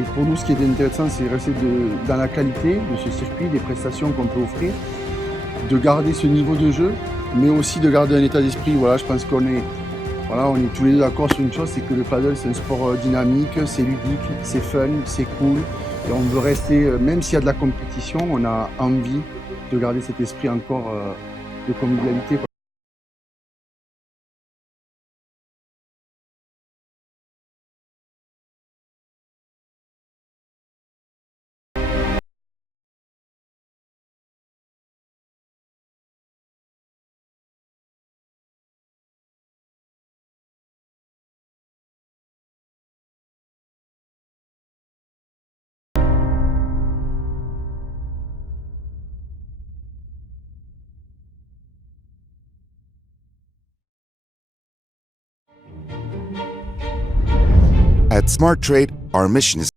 Et pour nous, ce qui est intéressant, c'est rester dans la qualité de ce circuit, des prestations qu'on peut offrir, de garder ce niveau de jeu, mais aussi de garder un état d'esprit. Voilà, je pense qu'on est, voilà, on est tous les deux d'accord sur une chose, c'est que le paddle, c'est un sport dynamique, c'est ludique, c'est fun, c'est cool. Et on veut rester, même s'il y a de la compétition, on a envie de garder cet esprit encore de convivialité, quoi. At Smart Trade, our mission is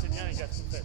C'est bien les gars, tout fait.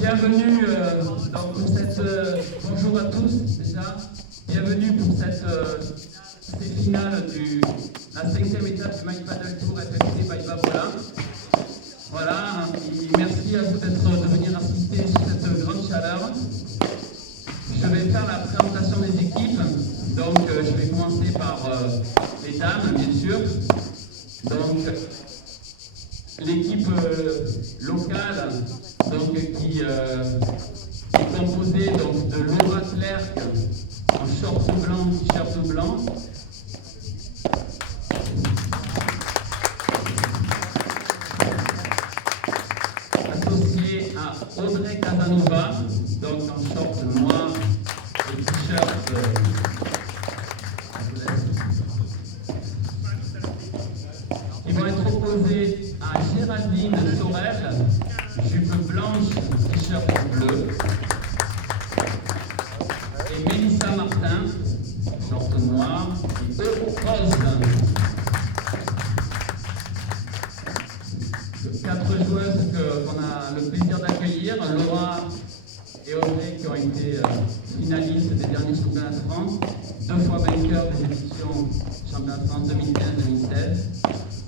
Bienvenue pour cette. Bonjour à tous déjà. Bienvenue pour cette finale de la 5e étape du Mind Paddle Tour FFC by Babola. Voilà, et merci à vous de venir assister sur cette grande chaleur. Je vais faire la présentation des équipes. Donc je vais commencer par les dames, bien sûr. Donc l'équipe locale donc, qui est composée donc, de Laura Clerc en short blanc, t-shirt blanc. Associée à Audrey Casanova, donc en short noir et t-shirt. Ils vont être opposés à Géraldine Sorel, jupe blanche, t-shirt bleu. Et Mélissa Martin, short noir et rose. 4 joueuses qu'on a le plaisir d'accueillir, Laura et Audrey qui ont été finalistes des derniers championnats de France, 2 fois vainqueurs des éditions championnats de France 2015-2016.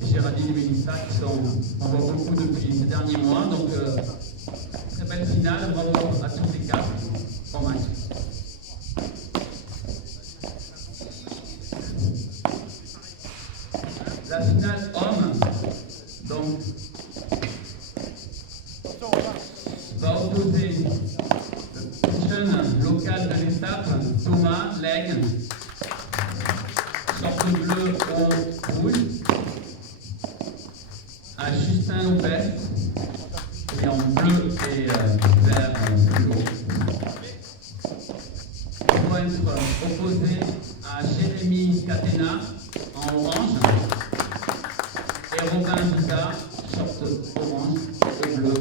Et Géraldine et Mélissa qui sont, on voit beaucoup depuis ces derniers mois. Donc, très belle finale. Bravo à tous les 4. Bon match. La finale homme, donc, va opposer le jeune local de l'étape, Thomas Legge, short bleu au rouge, à Justin Lopez, et en bleu et vert fluo. Il va être opposé à Jérémy Catena en orange et Robin Vita, short orange et bleu.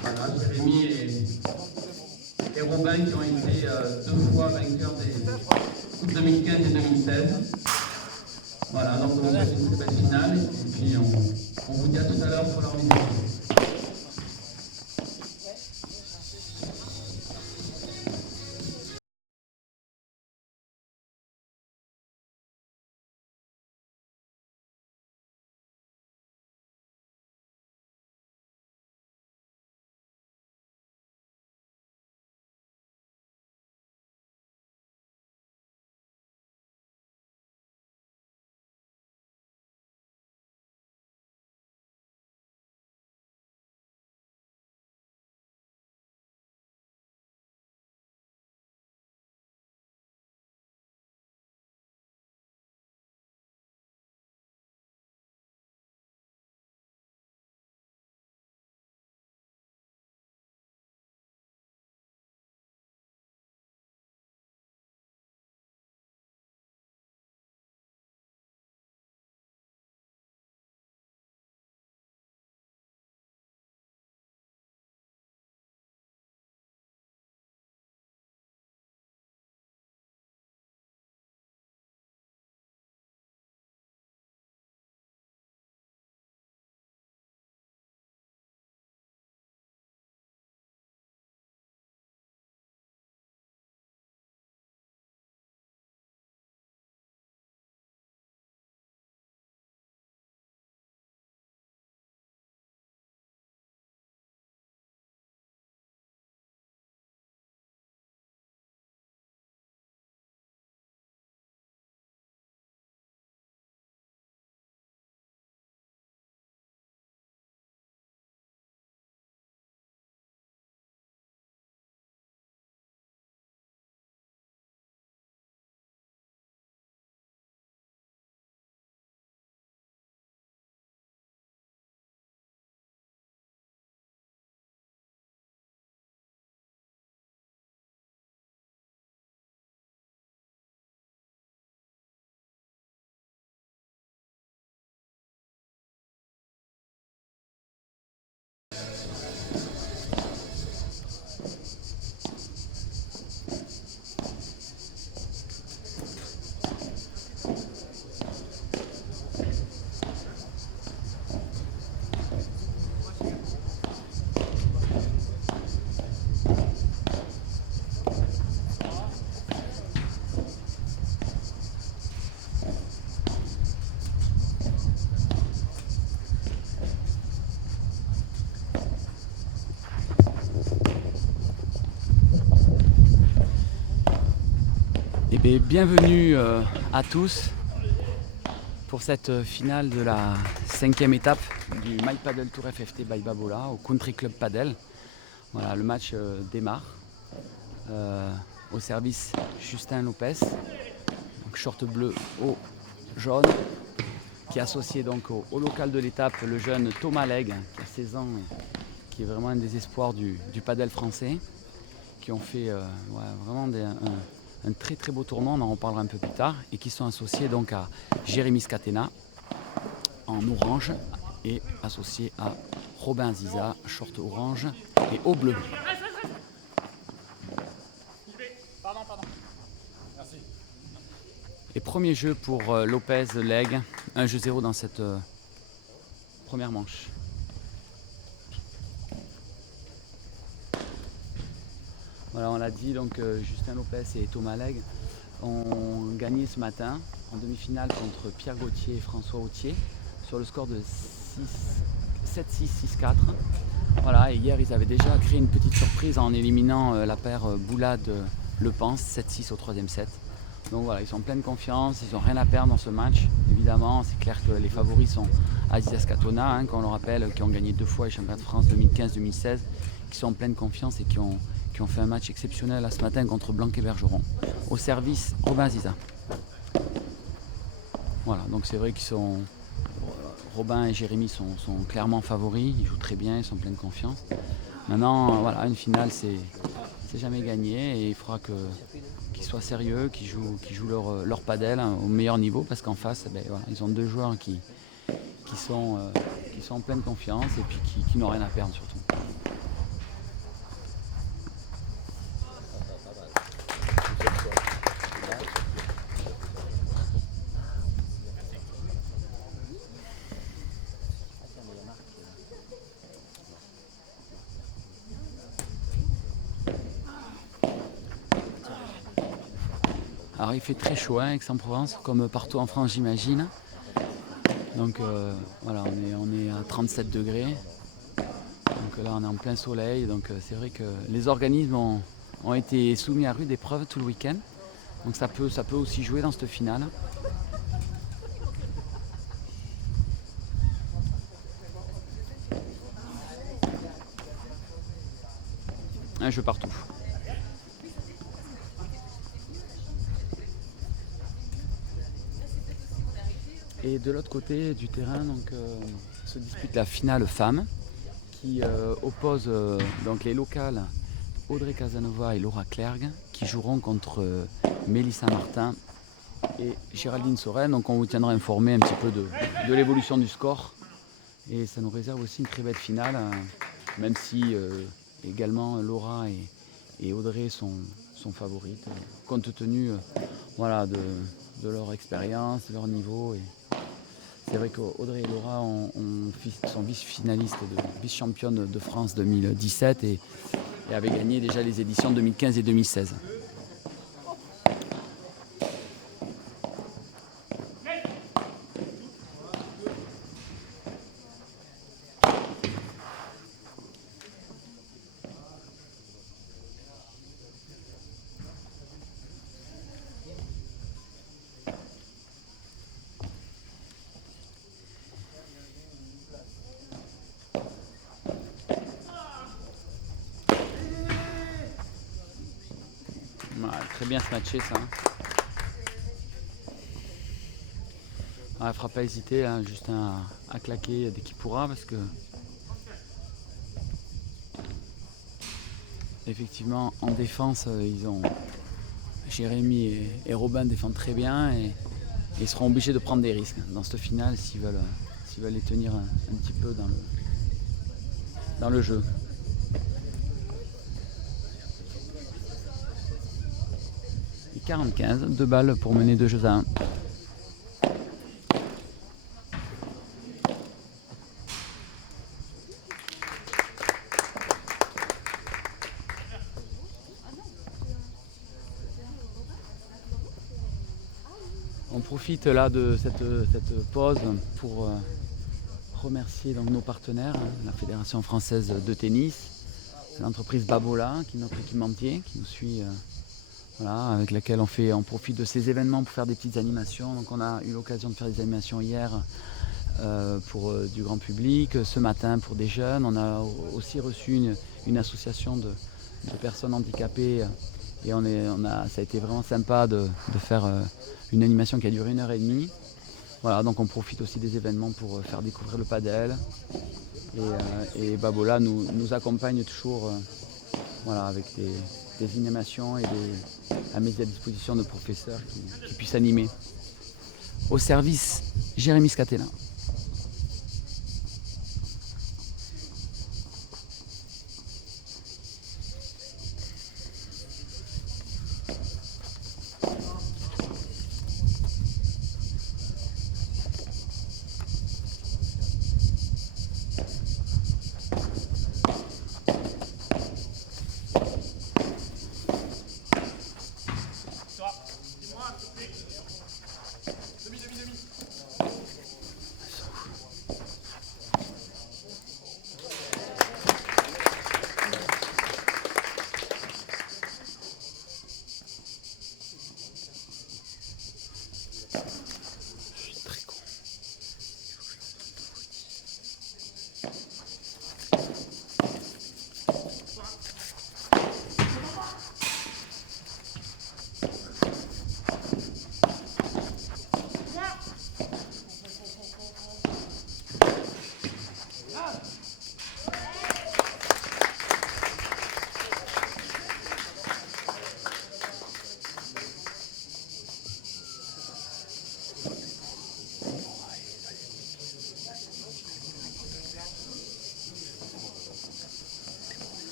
Voilà, Jérémy et Robin qui ont été 2 fois vainqueurs des 2015 et 2016. Voilà, donc on va faire une très belle finale et puis on vous dit à tout à l'heure pour leur visite. Et bien, bienvenue à tous pour cette finale de la 5e étape du My Padel Tour FFT by Babolat au Country Club Padel. Voilà, le match démarre. Au service Justin Lopez, donc short bleu, haut jaune, qui est associé donc au local de l'étape, le jeune Thomas Legge, qui a 16 ans, qui est vraiment un des espoirs du padel français, qui ont fait vraiment un très très beau tournoi, on en reparlera un peu plus tard, et qui sont associés donc à Jérémy Scatena en orange et associé à Robin Ziza, short orange et haut bleu. Et premier jeu pour Lopez Legge, 1-0 dans cette première manche. Voilà, on l'a dit, donc Justin Lopez et Thomas Legge ont gagné ce matin en demi-finale contre Pierre Gauthier et François Autier sur le score de 7-6, 6-4. Voilà, et hier ils avaient déjà créé une petite surprise en éliminant la paire Boulade-Le Pense, 7-6 au 3e set. Donc voilà, ils sont en pleine confiance, ils n'ont rien à perdre dans ce match. Évidemment, c'est clair que les favoris sont Aziza Scatena, qu'on le rappelle, qui ont gagné 2 fois les championnats de France 2015-2016, qui sont en pleine confiance et qui ont fait un match exceptionnel là, ce matin contre Blanc-et-Bergeron. Au service, Robin Ziza. Voilà, donc c'est vrai qu'ils sont... Robin et Jérémy sont clairement favoris, ils jouent très bien, ils sont en pleine confiance. Maintenant, voilà, une finale, c'est jamais gagné et il faudra qu'ils soient sérieux, qu'ils jouent leur padel au meilleur niveau, parce qu'en face, voilà, ils ont 2 joueurs qui sont en pleine confiance et puis qui n'ont rien à perdre surtout. Alors il fait très chaud hein, Aix-en-Provence, comme partout en France j'imagine. Donc voilà, on est à 37 degrés. Donc là on est en plein soleil. Donc c'est vrai que les organismes ont été soumis à rude épreuve tout le week-end. Donc ça peut aussi jouer dans cette finale. Un jeu partout. Et de l'autre côté du terrain, donc, se dispute la finale femme qui oppose donc les locales Audrey Casanova et Laura Clergue qui joueront contre Mélissa Martin et Géraldine Sorel. Donc on vous tiendra informé un petit peu de l'évolution du score. Et ça nous réserve aussi une très belle finale, même si également Laura et Audrey sont favorites, compte tenu voilà, de leur expérience, de leur niveau. Et c'est vrai qu'Audrey et Laura sont vice-finalistes, vice-championnes de France 2017 et avaient gagné déjà les éditions 2015 et 2016. Voilà, très bien se matcher ça. Il ne faudra pas hésiter hein, juste à claquer dès qu'il pourra parce que effectivement en défense Jérémy et Robin défendent très bien et ils seront obligés de prendre des risques dans cette finale s'ils veulent les tenir un petit peu dans le jeu. Et 45, 2 balles pour mener 2 jeux à 1. On profite là de cette pause pour remercier donc nos partenaires, la Fédération française de tennis, l'entreprise Babola, qui est notre équipementier, qui nous suit, avec laquelle on profite de ces événements pour faire des petites animations. Donc on a eu l'occasion de faire des animations hier pour du grand public, ce matin pour des jeunes. On a aussi reçu une association de personnes handicapées et ça a été vraiment sympa de faire une animation qui a duré 1h30. Voilà, donc on profite aussi des événements pour faire découvrir le padel. Et Babola nous accompagne toujours avec des animations et la mise à disposition de professeurs qui puissent animer. Au service, Jérémy Scatella.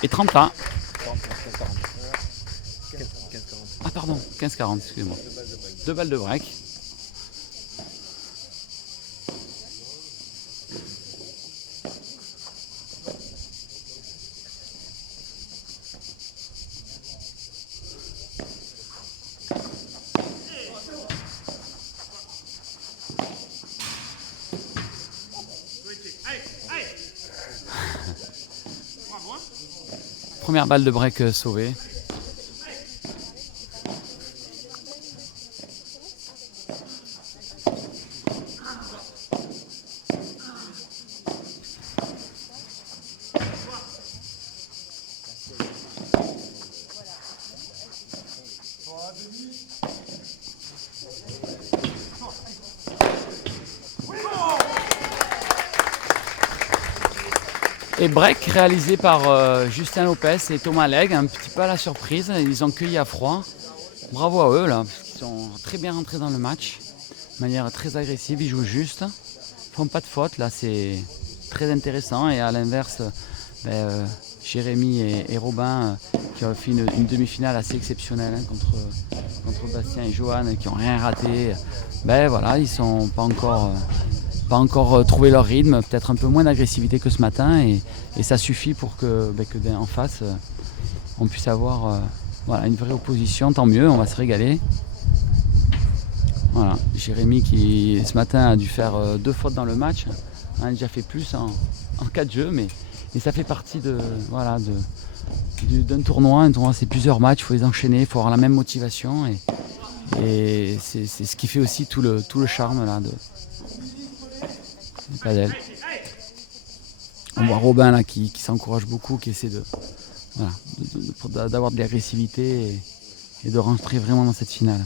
Et 30 pas. Ah pardon, 15-40, excusez-moi. 2 balles de break. Première balle de break sauvée. Et break réalisé par Justin Lopez et Thomas Legge, un petit peu à la surprise, ils ont cueilli à froid. Bravo à eux là, parce qu'ils sont très bien rentrés dans le match, de manière très agressive, ils jouent juste, ils font pas de faute, là c'est très intéressant. Et à l'inverse, Jérémy et Robin qui ont fait une demi-finale assez exceptionnelle contre Bastien et Johan, qui n'ont rien raté. Ils sont pas encore trouvé leur rythme, peut-être un peu moins d'agressivité que ce matin, et ça suffit pour que en face on puisse avoir une vraie opposition. Tant mieux, on va se régaler. Voilà, Jérémy qui ce matin a dû faire 2 fautes dans le match, a déjà fait plus en 4 jeux, mais ça fait partie d'un tournoi. Un tournoi c'est plusieurs matchs, il faut les enchaîner, il faut avoir la même motivation, et c'est ce qui fait aussi tout le charme là du padel. On voit Robin là qui s'encourage beaucoup, qui essaie d'avoir de l'agressivité et de rentrer vraiment dans cette finale.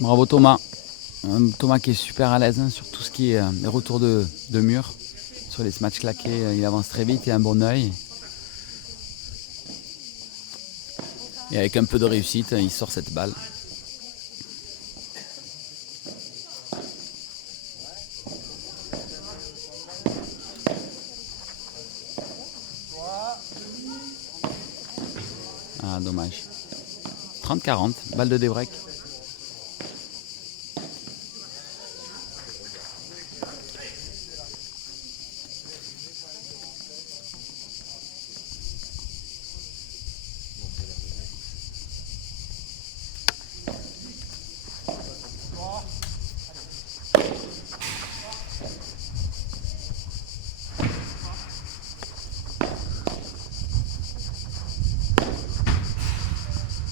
Bravo Thomas. Thomas qui est super à l'aise hein, sur tout ce qui est les retours de mur. Sur les smash claqués, il avance très vite et un bon œil. Et avec un peu de réussite, il sort cette balle. Ah, dommage. 30-40, balle de débreak.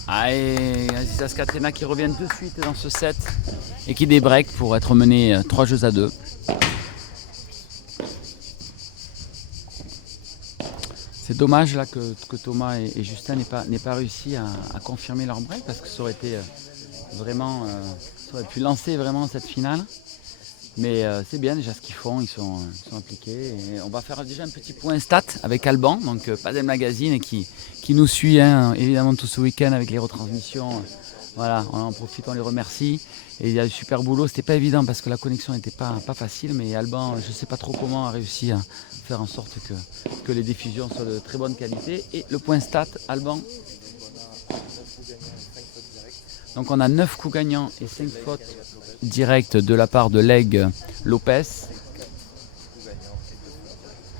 Ah, et Aziza Skatena qui revient de suite dans ce set et qui débreak pour être mené 3-2. C'est dommage là que Thomas et Justin n'aient pas réussi à confirmer leur break parce que ça aurait été vraiment, ça aurait pu lancer vraiment cette finale. Mais c'est bien déjà ce qu'ils font, ils sont impliqués. Et on va faire déjà un petit point stat avec Alban, donc Padel Magazine, qui nous suit hein, évidemment tout ce week-end avec les retransmissions. Voilà, on en profite, on les remercie. Et il y a du super boulot, c'était pas évident parce que la connexion n'était pas facile, mais Alban, je ne sais pas trop comment, a réussi à faire en sorte que les diffusions soient de très bonne qualité. Et le point stat, Alban. Donc on a 9 coups gagnants et 5 fautes directes de la part de Leg Lopez.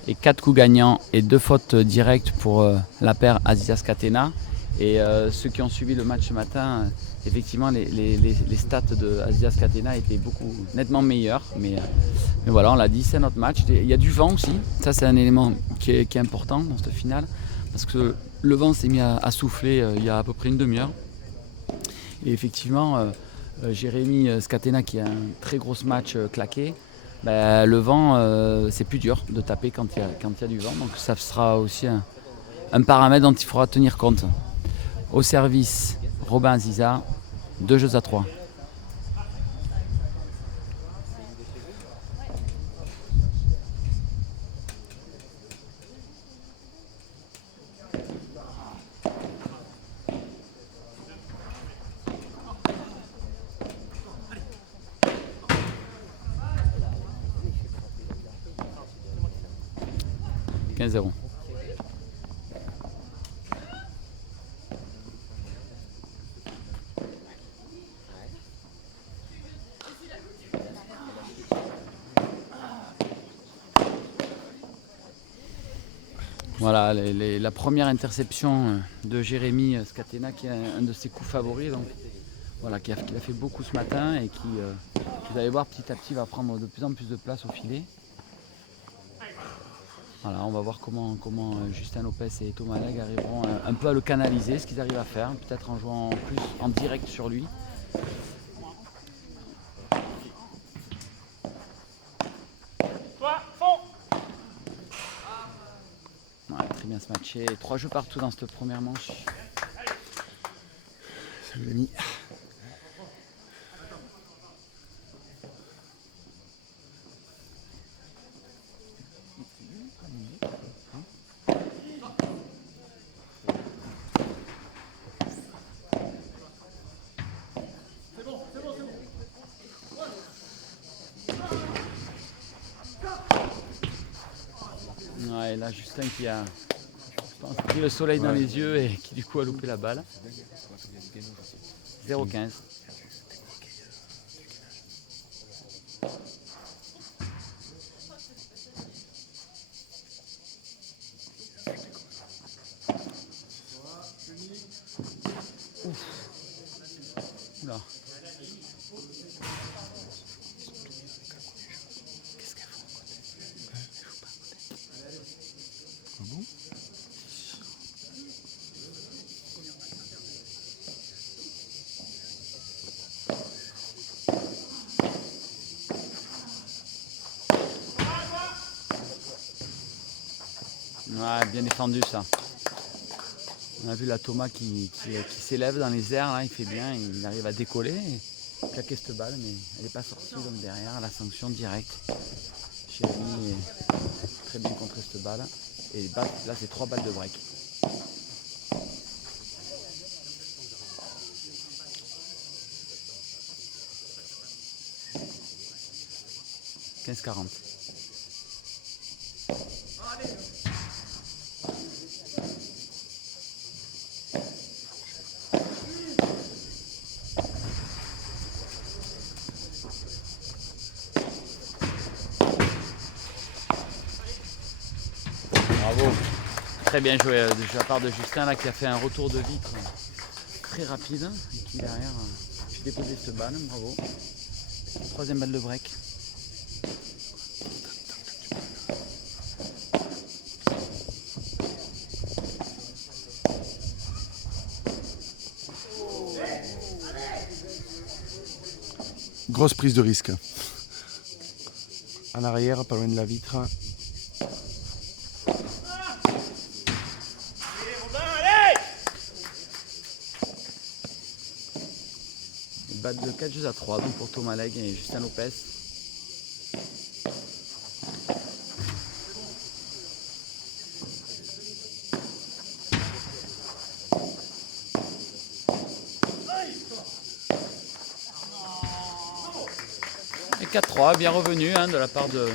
Et 4 coups gagnants et 2 fautes directes pour la paire Aziza Skatena. Et ceux qui ont suivi le match ce matin, effectivement les stats de Aziza Skatena étaient nettement meilleurs. Mais voilà, on l'a dit, c'est notre match. Il y a du vent aussi, ça c'est un élément qui est important dans cette finale. Parce que le vent s'est mis à souffler il y a à peu près une demi-heure. Et effectivement, Jérémy Skatena qui a un très gros match claqué, le vent c'est plus dur de taper quand il y a du vent. Donc ça sera aussi un paramètre dont il faudra tenir compte. Au service, Robin Aziza, 2-3. -0. Voilà, la première interception de Jérémy Skatena qui est un de ses coups favoris. Donc, voilà, qui a fait beaucoup ce matin et qui, vous allez voir, petit à petit va prendre de plus en plus de place au filet. Voilà, on va voir comment Justin Lopez et Thomas Leg arriveront un peu à le canaliser, ce qu'ils arrivent à faire, peut-être en jouant plus en direct sur lui. Ouais, très bien se matcher. 3 jeux partout dans cette première manche. Salut l'ami. Ouais, là Justin qui a, je pense, pris le soleil dans les yeux et qui du coup a loupé la balle. 0-15. Oula. Ouais, bien défendu ça. On a vu la Thomas qui s'élève dans les airs, là, il fait bien, il arrive à décoller. claqué cette balle, mais elle n'est pas sortie. Donc derrière, la sanction directe. Jérémy est très bien contré cette balle. Et là, c'est 3 balles de break. « 15-40 ». Bravo, très bien joué de la part de Justin là, qui a fait un retour de vitre très rapide et qui derrière a pu déposer cette balle, bravo. 3e balle de break. Grosse prise de risque. En arrière, pas loin de la vitre. Balle de 4 jeux à 3 donc pour Thomas Legge et Justin Lopez. Et 4-3, bien revenu hein, de la part de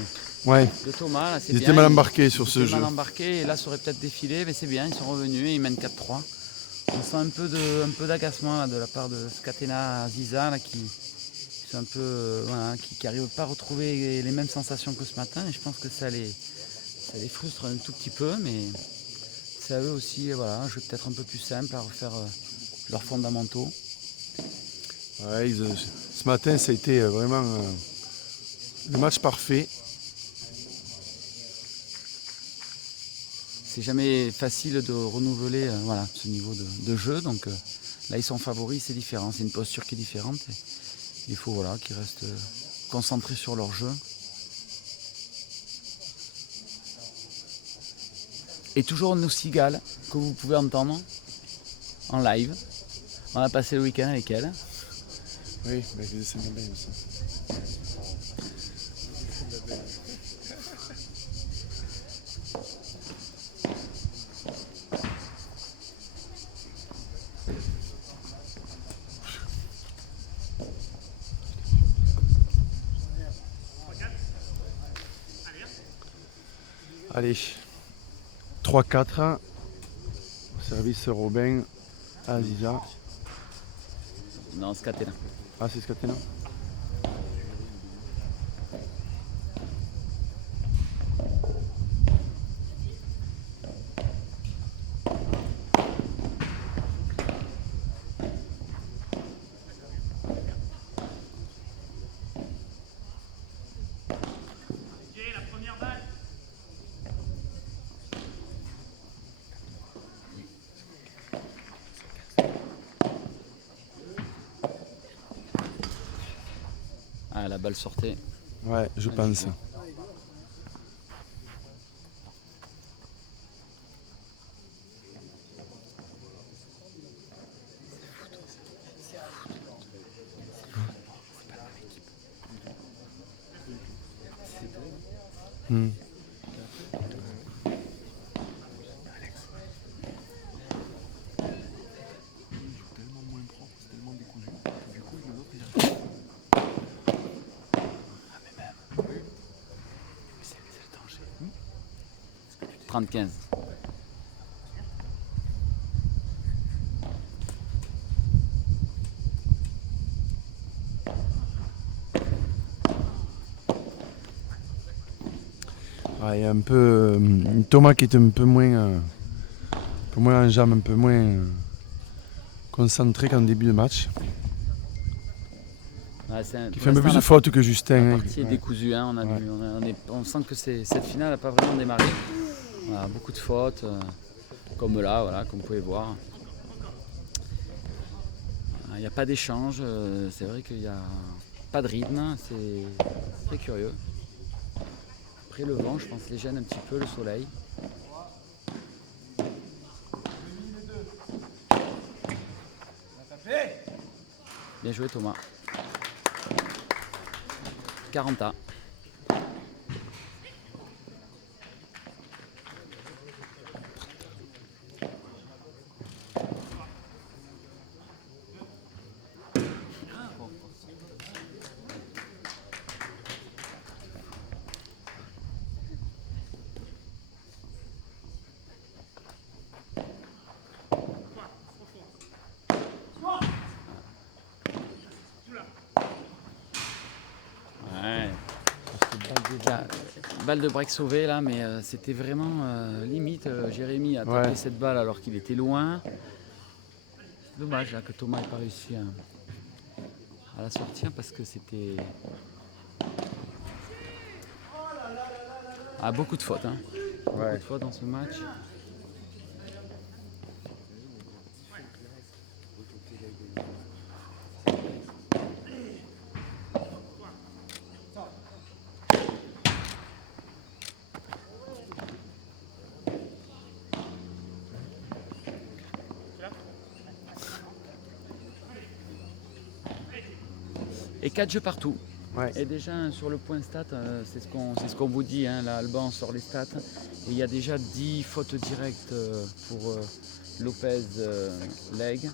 Thomas. Là, ils étaient mal embarqués sur ce jeu. Mal embarqués et là ça aurait peut-être défilé, mais c'est bien, ils sont revenus et ils mènent 4-3. On sent un peu d'agacement de la part de Scatena Ziza là, qui n'arrive pas à retrouver les mêmes sensations que ce matin. Et je pense que ça les frustre un tout petit peu, mais c'est à eux aussi, voilà, un jeu peut-être un peu plus simple à refaire leurs fondamentaux. Ouais, ce matin, ça a été vraiment le match parfait. C'est jamais facile de renouveler ce niveau de jeu. Donc là, ils sont favoris, c'est différent. C'est une posture qui est différente. Il faut qu'ils restent concentrés sur leur jeu. Et toujours nos cigales que vous pouvez entendre en live. On a passé le week-end avec elle. Oui, mais c'est bien aussi. Allez, 3-4, service Robin à Aziza. Non, Scatena. Ah, c'est Scatena. Ah, la balle sortait. Ouais, je pense. « 30-15 ». Il y a un peu Thomas qui est un peu moins en jambes, un peu moins concentré qu'en début de match. Ouais, qui fait un peu plus de fautes que Justin. La partie est décousue, hein. On sent que cette finale n'a pas vraiment démarré. Voilà, beaucoup de fautes, comme là, comme vous pouvez voir. Il n'y a pas d'échange, c'est vrai qu'il n'y a pas de rythme, c'est très curieux. Après le vent, je pense, les gêne un petit peu, le soleil. Bien joué Thomas. 40A. Balle de break sauvée là, mais c'était vraiment limite. Jérémy a tapé cette balle alors qu'il était loin. Dommage là, que Thomas n'ait pas réussi à la sortir parce que c'était. Ah, beaucoup de fautes. Hein. Beaucoup de fautes dans ce match. Et 4 jeux partout. Ouais. Et déjà sur le point stat, c'est ce qu'on vous dit, hein, là Alban sort les stats. Et il y a déjà 10 fautes directes pour Lopez Leg,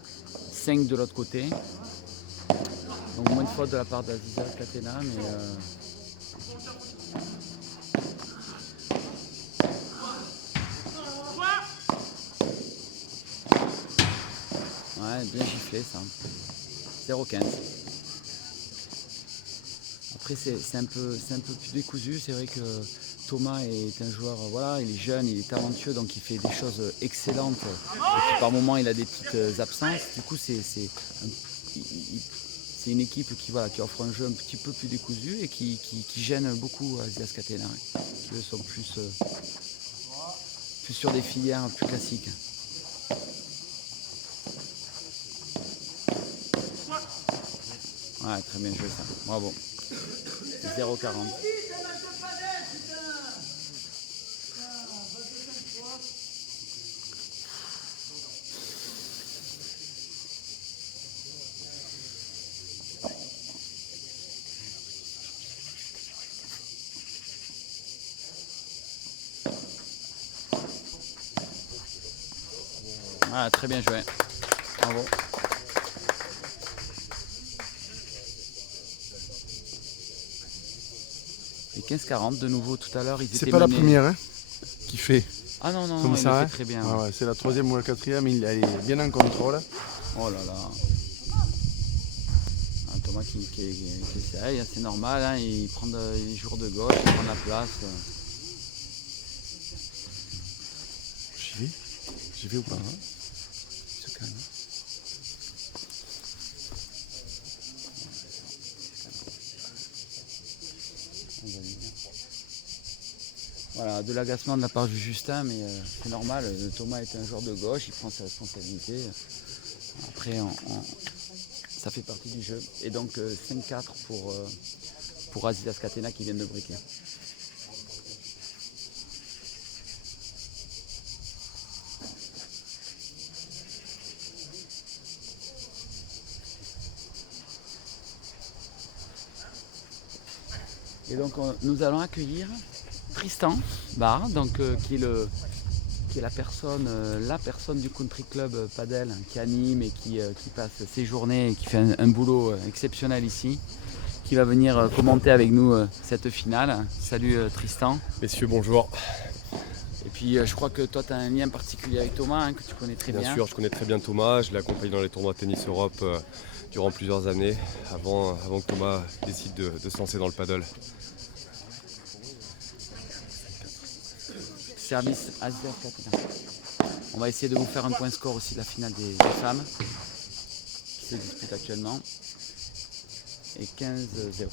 5 de l'autre côté. Donc moins de fautes de la part d'Aziza Catena, mais ouais, bien giflé ça. 0,15. Après c'est un peu plus décousu, c'est vrai que Thomas est un joueur, voilà, il est jeune, il est talentueux, donc il fait des choses excellentes. Et puis par moments il a des petites absences. Du coup c'est une équipe qui offre un jeu un petit peu plus décousu et qui gêne beaucoup Azias Catena, qui eux sont plus sur des filières plus classiques. Ouais, très bien joué ça, bravo. 0,40. Ah, très bien joué. Bravo. Et 15-40 de nouveau tout à l'heure. C'est pas la première hein, qui fait. Ah non, comme il ça, le fait très bien. Ah ouais, c'est la troisième ou la quatrième, il est bien en contrôle. Oh là là. Ah, Thomas qui essaye, c'est normal, hein, il prend les jours de gauche, il prend la place. J'y vais ou pas hein. Il se calme. Voilà, de l'agacement de la part du Justin, mais c'est normal, Thomas est un joueur de gauche, il prend ses responsabilités. Après, ça fait partie du jeu. Et donc 5-4 pour Azias Catena qui vient de briquer. Et donc nous allons accueillir Tristan Barre, donc, qui est la personne du Country Club Padel qui anime et qui passe ses journées et qui fait un boulot exceptionnel ici, qui va venir commenter avec nous cette finale. Salut Tristan. Messieurs, bonjour. Et puis je crois que toi tu as un lien particulier avec Thomas, hein, que tu connais très bien. Bien sûr, je connais très bien Thomas, je l'ai accompagné dans les tournois de tennis Europe durant plusieurs années, avant que Thomas décide de se lancer dans le paddle. Service Azias Catena. On va essayer de vous faire un point score aussi de la finale des femmes qui se dispute actuellement. Et 15-0.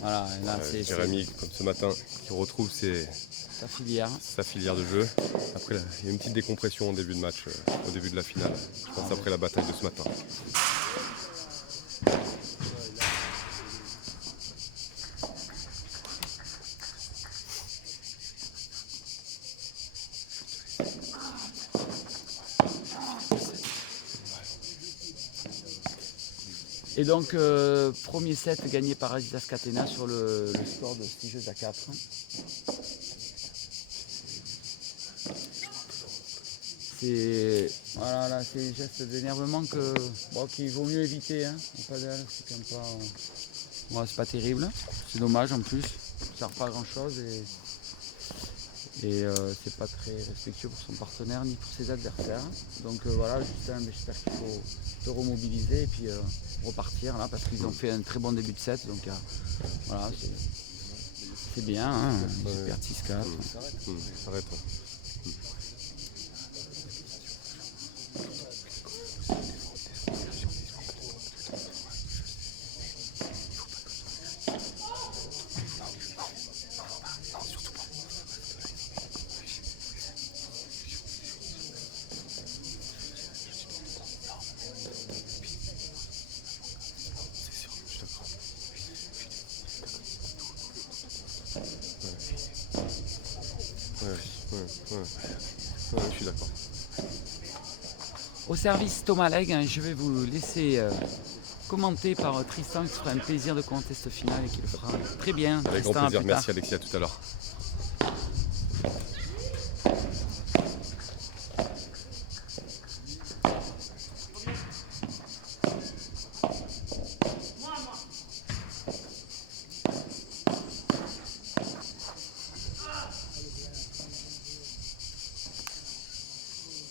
Voilà, là c'est Jérémy, comme ce matin, qui retrouve sa filière de jeu. Après, il y a une petite décompression au début de match, au début de la finale. Je pense après la bataille de ce matin. Et donc, premier set gagné par Adidas Catena sur le score de 6 jeux à 4. Voilà, là, c'est des gestes d'énervement qu'il vaut mieux éviter. Hein, au padel, c'est quand même pas, c'est pas terrible. C'est dommage en plus. Ça ne sert pas à grand chose et c'est pas très respectueux pour son partenaire ni pour ses adversaires. Donc voilà, Justin, j'espère qu'il faut te remobiliser et puis repartir là parce qu'ils ont fait un très bon début de set. Donc voilà, c'est bien, hein, super 6-4. Arrête. Ouais, je suis d'accord. Au service Thomas Legge, je vais vous laisser commenter par Tristan, qui se fera un plaisir de commenter cette finale et qui le fera très bien. Avec Tristan, grand plaisir. à plus tard. Merci Alexis, à tout à l'heure.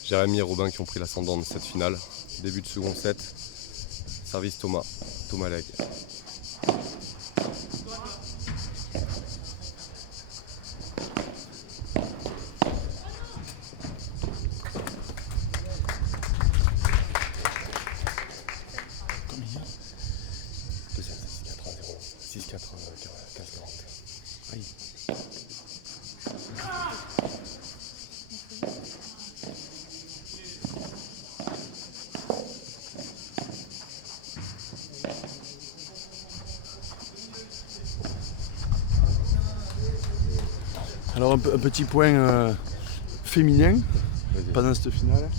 Jérémy et Robin qui ont pris l'ascendant de cette finale. Début de second set. Service Thomas Legge. Deuxième, 6-4, 15-40. Oui. Alors un petit point féminin pendant cette finale.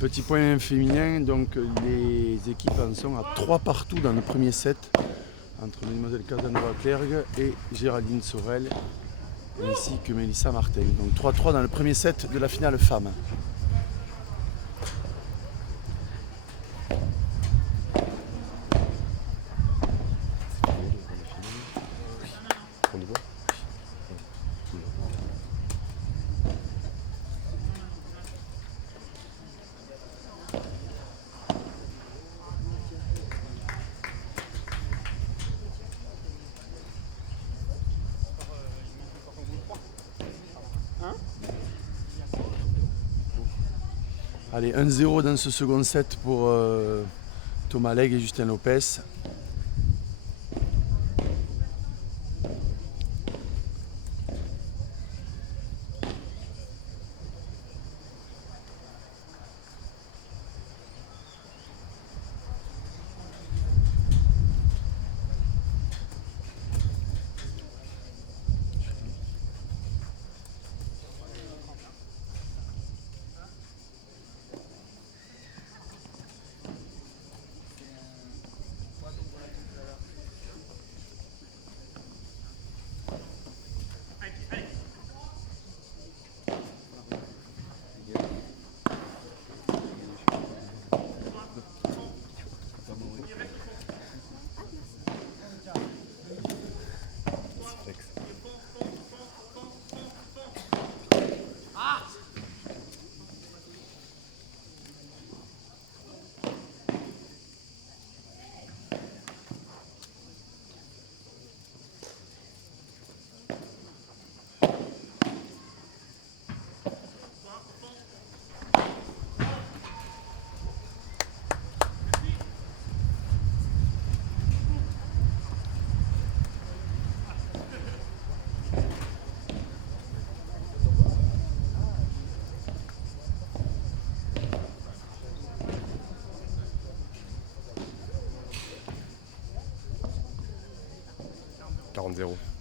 Petit point féminin, donc les équipes en sont à 3 partout dans le premier set entre Mademoiselle Casanova Clergue et Géraldine Sorel ainsi que Mélissa Martin. Donc 3-3 dans le premier set de la finale femmes. Allez, 1-0 dans ce second set pour Thomas Legge et Justin Lopez.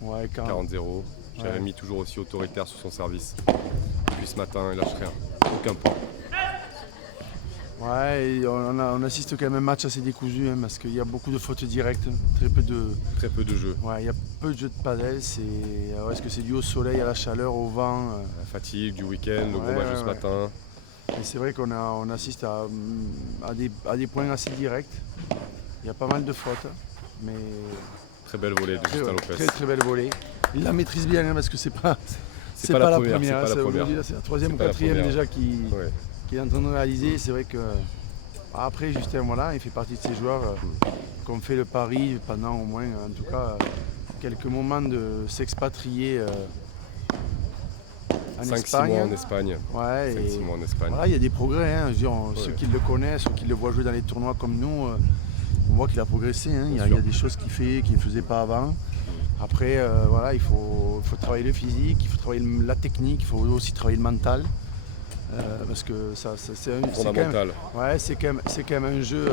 Ouais, 40-0. Jérémy toujours aussi autoritaire sur son service. Depuis ce matin, il lâche rien. Aucun point. Ouais, et on assiste quand même à un match assez décousu hein, parce qu'il y a beaucoup de fautes directes, très peu de jeux. Ouais, il y a peu de jeux de padel. Est-ce que c'est dû au soleil, à la chaleur, au vent La fatigue du week-end, le gros match de ce matin. Et c'est vrai qu'on assiste à des points assez directs. Il y a pas mal de fautes, mais très belle volée de Justin Lopez. Très belle volée. Il la maîtrise bien hein, parce que c'est pas la la première. C'est la troisième ou quatrième déjà qu'il est en train de réaliser. C'est vrai que après Justin voilà, il fait partie de ces joueurs qui ont fait le pari pendant au moins en tout cas quelques moments de s'expatrier en 5-6 Espagne. mois en Espagne. Ouais, 5-6 mois en Espagne. Voilà, il y a des progrès. Hein. Je veux dire, ceux qui le connaissent, ceux qui le voient jouer dans les tournois comme nous, on voit qu'il a progressé. Hein. Il y a des choses qu'il fait qu'il ne faisait pas avant. Après, voilà, il faut travailler le physique, il faut travailler la technique, il faut aussi travailler le mental. Parce que c'est fondamental. C'est quand même un jeu.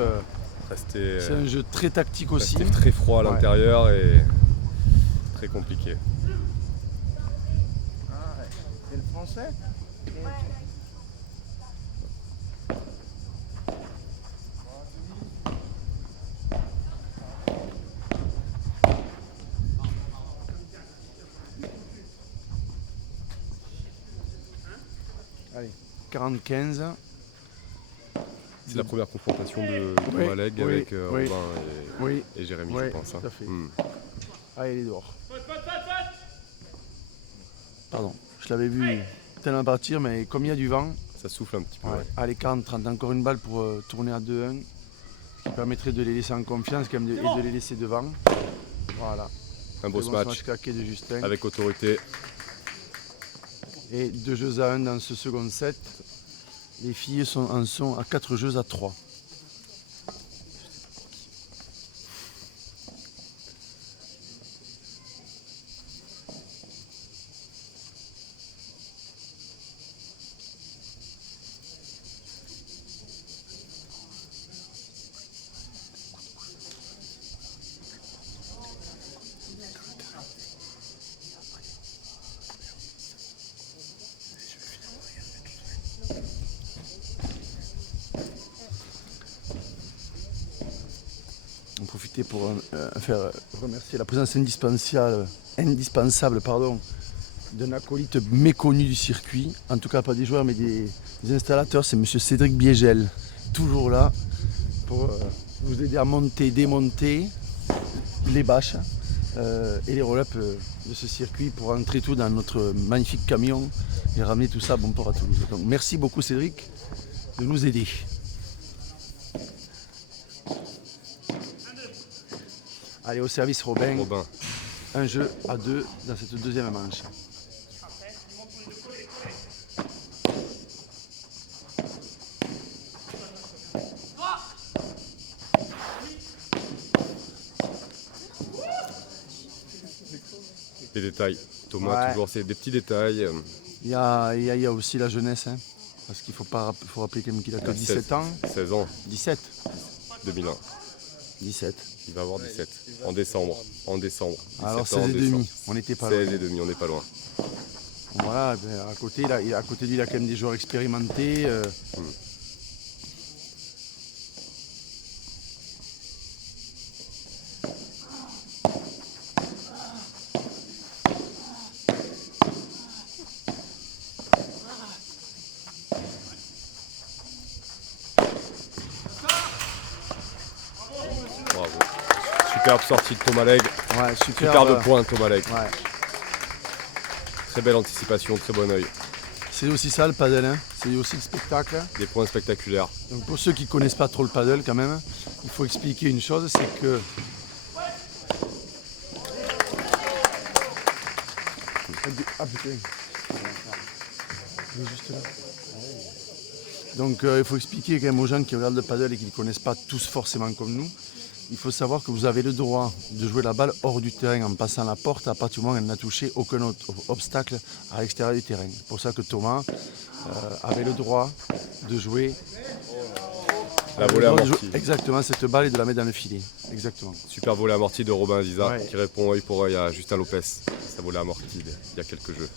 C'est un jeu très tactique aussi. Rester très froid à l'intérieur et très compliqué. C'est le français. Allez, 40-15. C'est la première confrontation de Tomaleg avec Robin et Jérémy, je pense. Hein. Tout à fait. Allez, il est dehors. Pardon, je l'avais vu tellement partir, mais comme il y a du vent, ça souffle un petit peu. Allez, 40-30, encore une balle pour tourner à 2-1, qui permettrait de les laisser en confiance quand même, et de les laisser devant. Voilà. Un beau match claqué de Justin. avec autorité. Et 2-1 dans ce second set. Les filles en sont à 4-3. En profiter pour faire remercier la présence indispensable d'un acolyte méconnu du circuit, en tout cas pas des joueurs mais des installateurs, c'est monsieur Cédric Biégel, toujours là pour vous aider à monter, démonter les bâches et les roll-ups de ce circuit pour entrer tout dans notre magnifique camion et ramener tout ça à bon port à Toulouse. Donc merci beaucoup Cédric de nous aider. Allez, au service Robin. Un jeu à 2 dans cette deuxième manche. Les détails. Thomas, toujours, c'est des petits détails. Il y a aussi la jeunesse, hein, parce qu'il faut rappeler quand même qu'il a que 17 ans. 16 ans. 17. 2001. 17. Il va avoir 17 en décembre. Alors 16 et demi, on n'était pas loin. 16 et demi, on n'est pas loin. Voilà, à côté de lui, il a quand même des joueurs expérimentés. Bravo. Superbe sortie de Tomaleg. Superbe point Tomaleg. Ouais. Très belle anticipation, très bon œil. C'est aussi ça le paddle, hein. C'est aussi le spectacle. Des points spectaculaires. Donc pour ceux qui ne connaissent pas trop le paddle quand même, il faut expliquer une chose, c'est que Donc il faut expliquer quand même aux gens qui regardent le paddle et qui ne connaissent pas tous forcément comme nous. Il faut savoir que vous avez le droit de jouer la balle hors du terrain en passant la porte à partir du moment où elle n'a touché aucun autre obstacle à l'extérieur du terrain. C'est pour ça que Thomas avait le droit de jouer la volée amortie. Exactement, cette balle et de la mettre dans le filet. Exactement. Super volée amortie de Robin Aziza qui répond œil pour œil à Justin Lopez. Sa volée amortie il y a quelques jeux.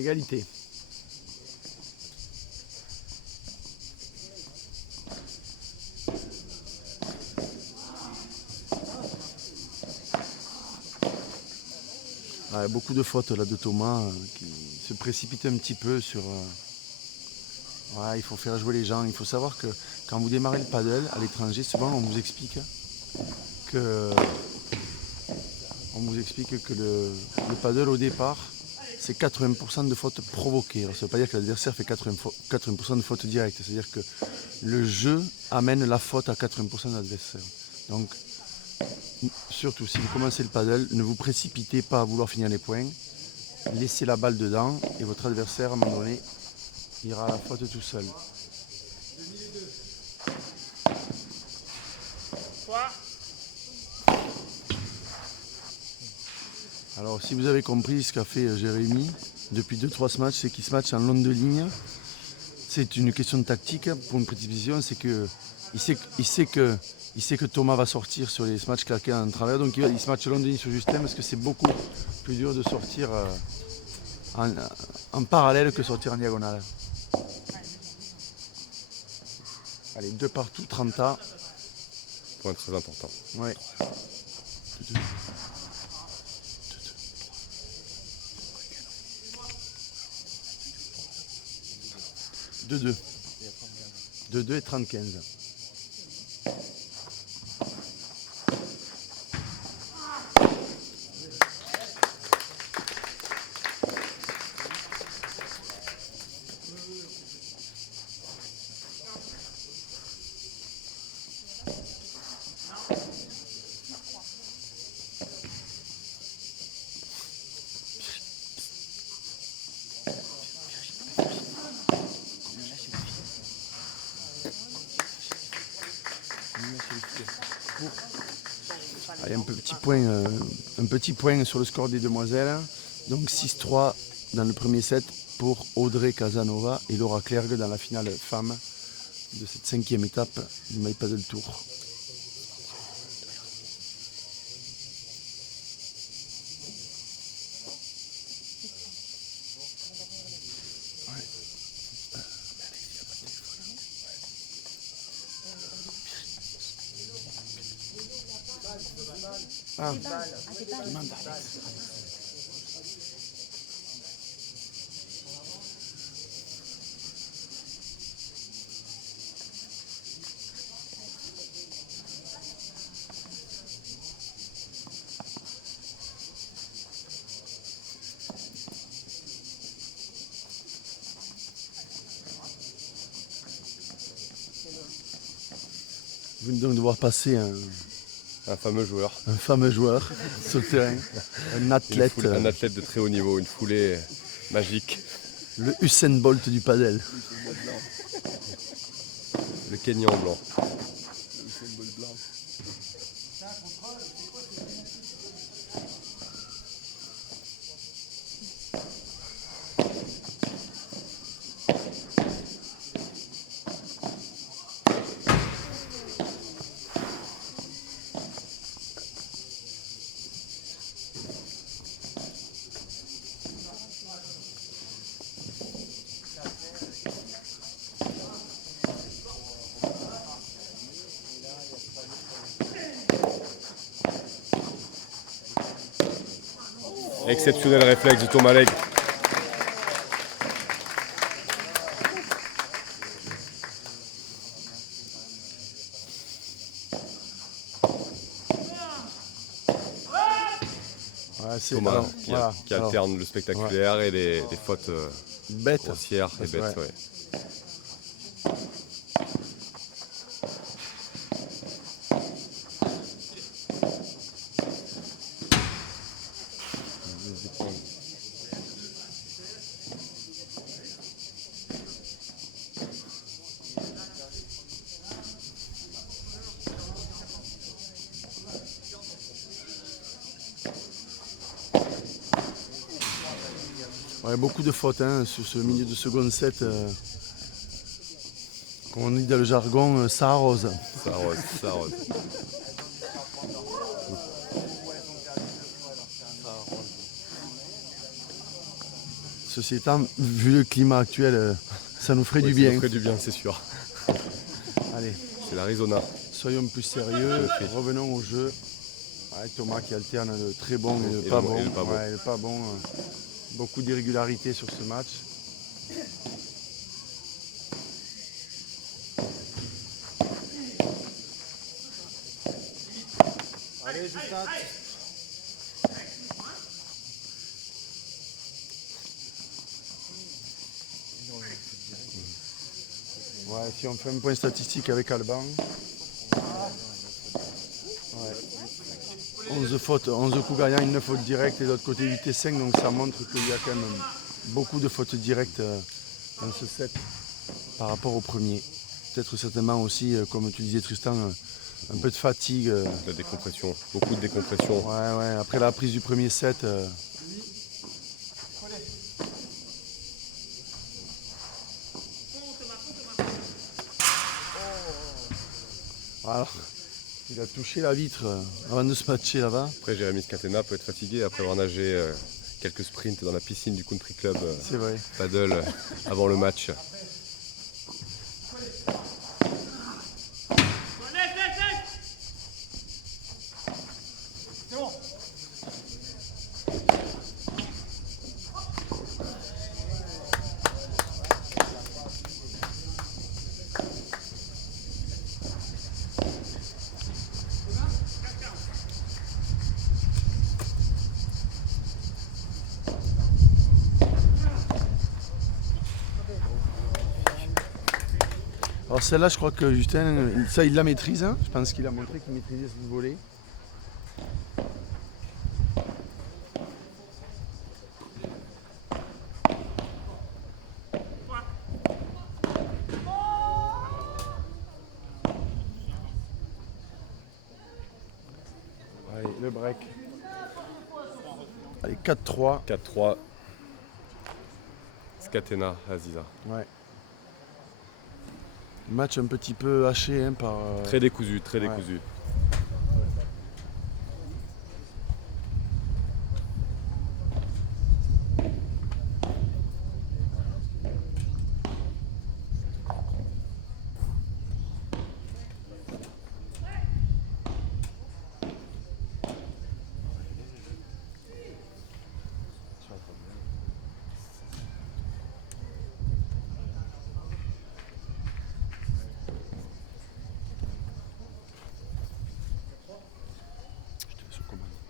Égalité. Ouais, beaucoup de fautes là de Thomas qui se précipite un petit peu sur... ouais, il faut faire jouer les gens. Il faut savoir que quand vous démarrez le paddle à l'étranger, souvent on vous explique que, le paddle au départ, c'est 80% de fautes provoquées. Alors, ça ne veut pas dire que l'adversaire fait 80% de fautes directes. C'est-à-dire que le jeu amène la faute à 80% de l'adversaire. Donc, surtout si vous commencez le paddle, ne vous précipitez pas à vouloir finir les points. Laissez la balle dedans et votre adversaire, à un moment donné, ira à la faute tout seul. Alors si vous avez compris ce qu'a fait Jérémy depuis 2-3 matchs, c'est qu'il se match en long de ligne. C'est une question de tactique pour une précipitation, c'est que il sait que Thomas va sortir sur les matchs claqués en travers, donc il se match long de ligne sur Justin parce que c'est beaucoup plus dur de sortir en parallèle que sortir en diagonale. Allez, 2 partout, 30 Point très important. Ouais. 2-2. 2-2 et 30-15. Allez, un petit point sur le score des demoiselles. Donc 6-3 dans le premier set pour Audrey Casanova et Laura Clergue dans la finale femme de cette 5e étape du My Paddle Tour. Ah, vous venez donc de voir passer Un fameux joueur. un fameux joueur sur le terrain, un athlète, Un athlète de très haut niveau, une foulée magique. le Usain Bolt du padel. Le Kenyan blanc. Exceptionnel réflexe de Thomas Legge. Thomas qui alterne le spectaculaire et les fautes bêtes, grossières et bêtes. Ouais. Ouais, beaucoup de fautes sur ce milieu de second set. Comme on dit dans le jargon, ça arrose. Ça arrose, ça arrose. Ceci étant, vu le climat actuel, ça nous ferait du bien. Ça nous ferait du bien, c'est sûr. Allez, C'est l'Arizona. soyons plus sérieux, revenons au jeu. Ouais, Thomas qui alterne le très bon et le pas bon. Ouais, le pas bon. Beaucoup d'irrégularité sur ce match. Allez, Justin. Ouais, si on fait un point statistique avec Alban. Ouais. 11 fautes, 11 coups gagnants, une faute directe et de l'autre côté 8 et 5, donc ça montre qu'il y a quand même beaucoup de fautes directes dans ce set par rapport au premier. Peut-être certainement aussi, comme tu disais Tristan, un peu de fatigue. La décompression, beaucoup de décompression. Ouais, après la prise du premier set. Alors, il a touché la vitre avant de se matcher là-bas. Après, Jérémy Scatena peut être fatigué après avoir nagé quelques sprints dans la piscine du Country Club C'est vrai. Paddle avant le match. Alors celle-là, je crois que Justin, ça il la maîtrise. Hein. Je pense qu'il a montré qu'il maîtrisait ce volet. Allez, le break. Allez, 4-3. 4-3. Scatena, Aziza. Ouais. Match un petit peu haché hein, par. Très décousu, très décousu.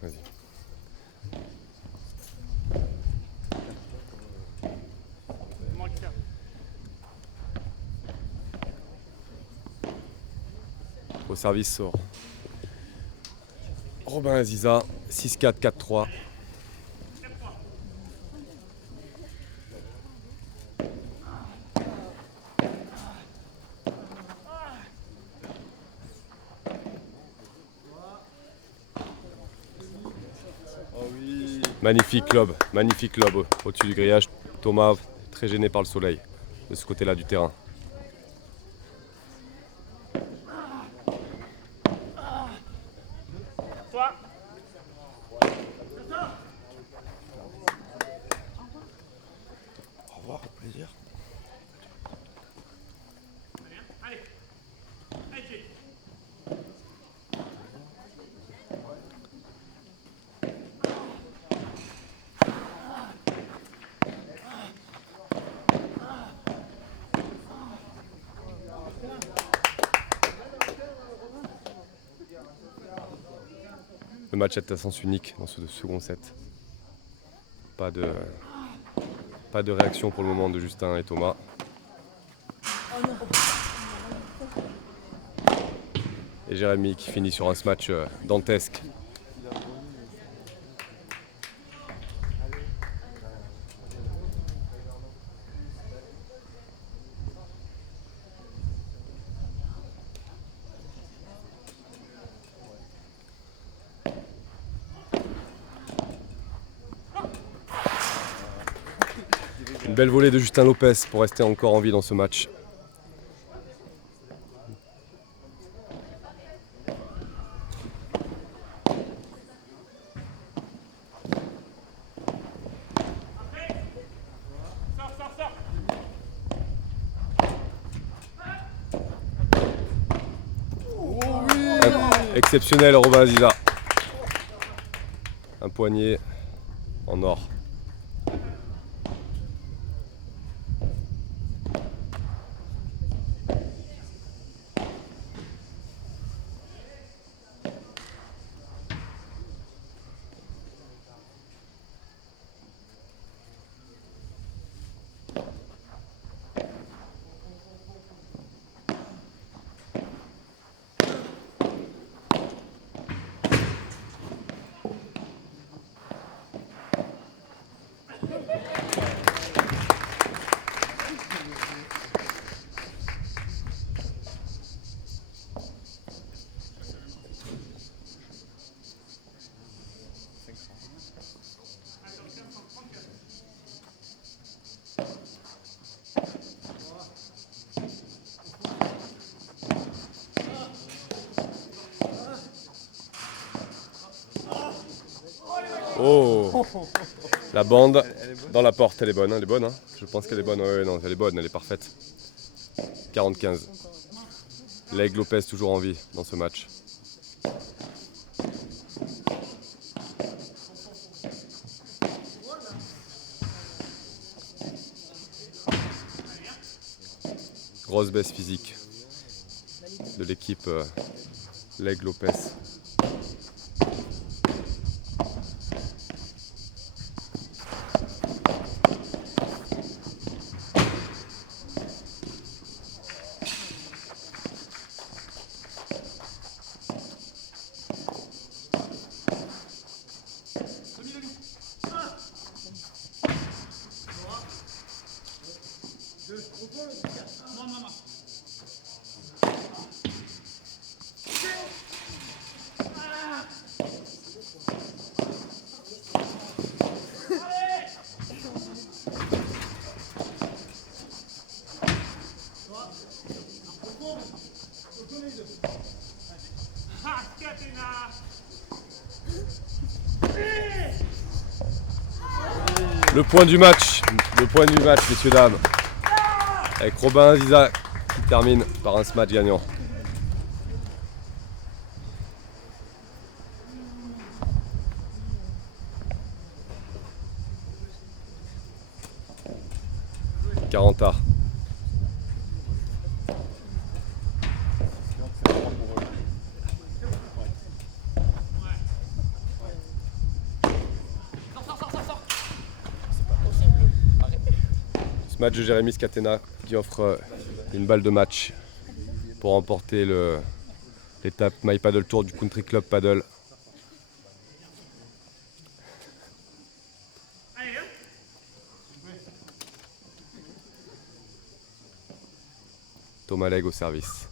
Vas-y. Au service sort Robin Aziza, 6-4, 4-3. Magnifique lob au-dessus du grillage. Thomas très gêné par le soleil de ce côté-là du terrain. Au revoir, au plaisir. Le match est à sens unique dans ce second set. Pas de réaction pour le moment de Justin et Thomas. Et Jérémy qui finit sur un smash dantesque. Une belle volée de Justin Lopez pour rester encore en vie dans ce match. Exceptionnel, Robin Aziza. Un poignet en or. Oh, la bande dans la porte, elle est bonne, hein. Je pense qu'elle est bonne, ouais, non, elle est bonne, elle est parfaite. 40-15. Leg Lopez toujours en vie dans ce match. Grosse baisse physique de l'équipe Leg Lopez. Le point du match, messieurs dames, avec Robin Aziza qui termine par un smash gagnant. Quaranta. Match de Jérémy Scatena qui offre une balle de match pour remporter l'étape My Paddle Tour du Country Club Paddle. Thomas Leg au service.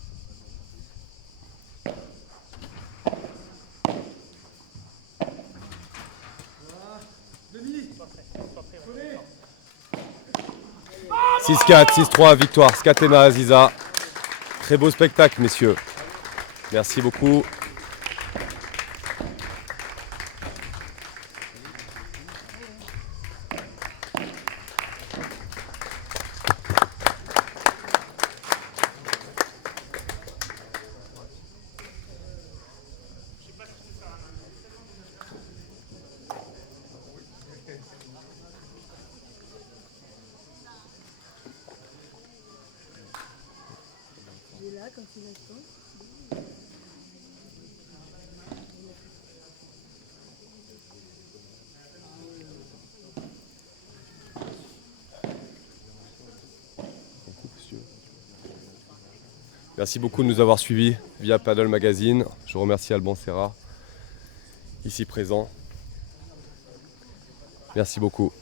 « 6-4, 6-3, victoire Scatena Aziza. Très beau spectacle, messieurs. Merci beaucoup. Merci beaucoup de nous avoir suivis via Paddle Magazine. Je remercie Alban Serra, ici présent. Merci beaucoup.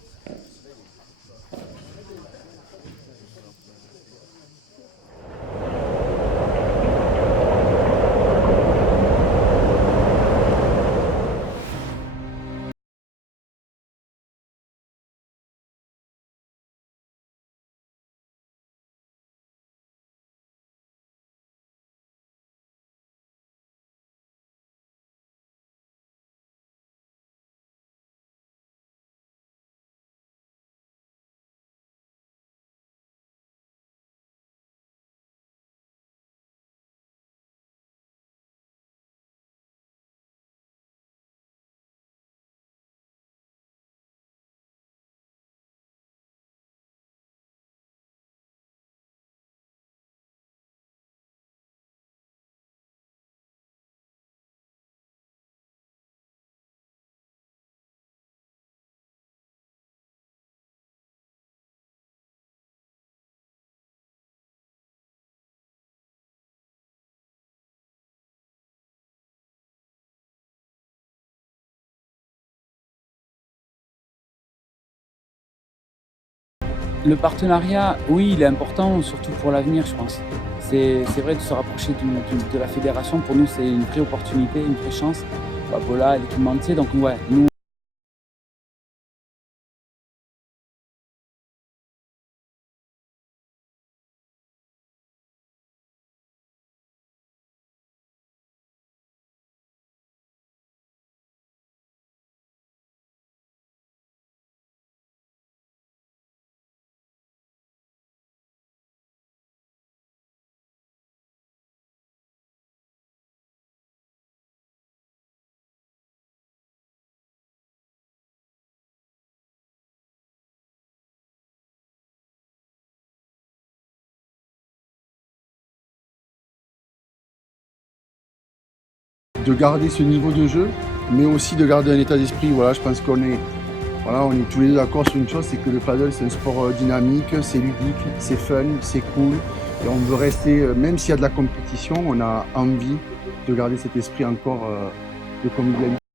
Le partenariat, oui, il est important, surtout pour l'avenir, je pense. C'est vrai de se rapprocher de la fédération. Pour nous, c'est une vraie opportunité, une vraie chance. Voilà, l'équipementier, donc ouais, nous. De garder ce niveau de jeu, mais aussi de garder un état d'esprit. Voilà, je pense qu'on est tous les deux d'accord sur une chose, c'est que le paddle c'est un sport dynamique, c'est ludique, c'est fun, c'est cool. Et on veut rester, même s'il y a de la compétition, on a envie de garder cet esprit encore de convivialité.